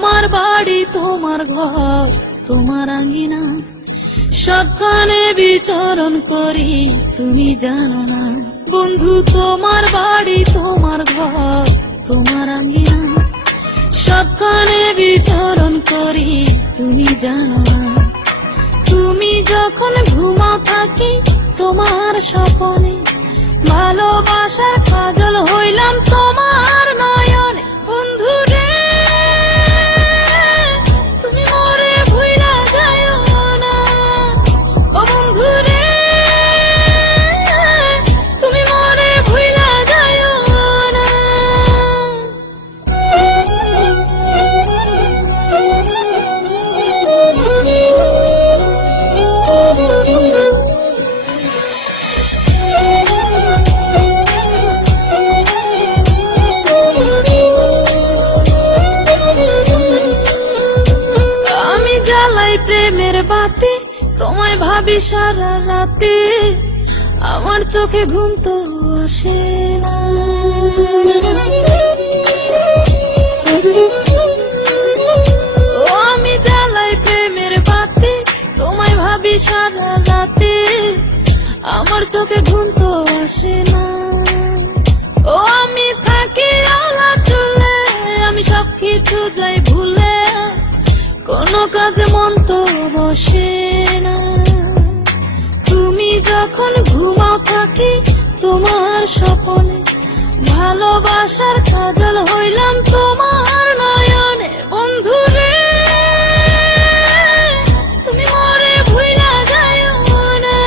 তোমার বাড়ি তোমার ঘর তোমার আঙ্গিনা, সবখানে বিচরণ করি তুমি জানো না। বন্ধু তোমার বাড়ি তোমার ঘর তোমার আঙ্গিনা, সবখানে বিচরণ করি তুমি জানো না। তুমি যখন ঘুমাও থাকি তোমার স্বপনে, ভালোবাসার কাজল হইলাম তোমার নয়নে। বন্ধু রে তুমি মরে ভুইলা যাইও না, ও বন্ধু রে তুমি মরে ভুইলা যাইও না। আমি জ্বালাই প্রেমের বাতি, তোমায় ভাবি সারা রাতে, আমার চোখে ঘুম তো আসে না। ও আমি জ্বালাই প্রেমের বাতি, তোমায় ভাবি সারা রাতে, আমার চোখে ঘুম তো আসে না। ও আমি থাকি আলা চুলে, আমি সবকিছু যাই ভুলে, কোনো কাজে মন তো বসে না। তুমি যখন ঘুমাও থাকি তোমার স্বপনে, ভালোবাসার কাজল হইলাম তোমার নয়নে। বন্ধু রে তুমি মরে ভুইলা যাইও না,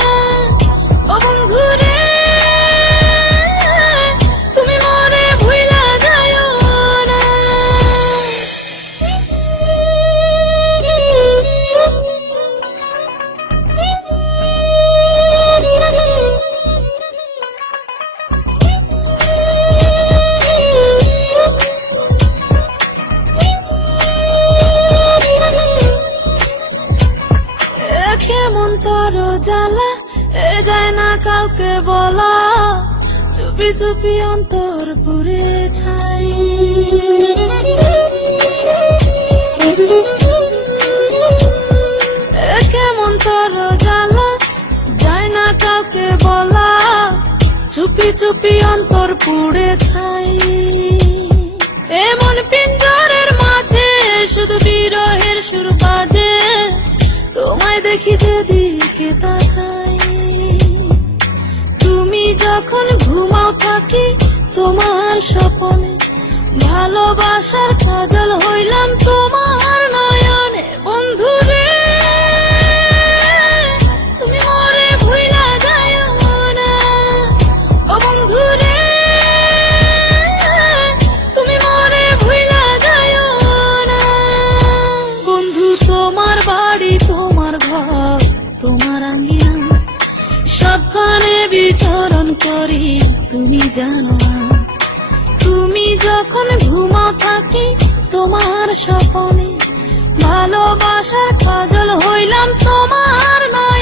ও বন্ধু রে তুমি মরে ভুইলা যাইও না। কেমন তোর জ্বালা এ যায় না কাউকে বলা, চুপি চুপি অন্তর পুরে ছাই। কেমন তোর জ্বালা যায় না কাউকে বলা, চুপি চুপি অন্তর পুড়ে ছাই। এমন পিঞ্জরের মাঝে শুধু বিরহের সুর বাজে, তোমায় দেখি যেদিকে তাকাই। তুমি যখন ঘুমাও থাকি তোমার স্বপনে, ভালোবাসার কাজল হইলাম তোমার নয়নে। বন্ধু রে তুমি মরে ভুইলা যাইও না, ও বন্ধু রে তুমি মরে ভুইলা যাইও না। বন্ধু তোমার বাড়ি তোমার ঘর তোমার আঙ্গিনা, সবখানে বিচরণ করি তুমি জানো না। তুমি যখন ঘুমাও থাকি তোমার স্বপনে, ভালোবাসার কাজল হইলাম তোমার নয়।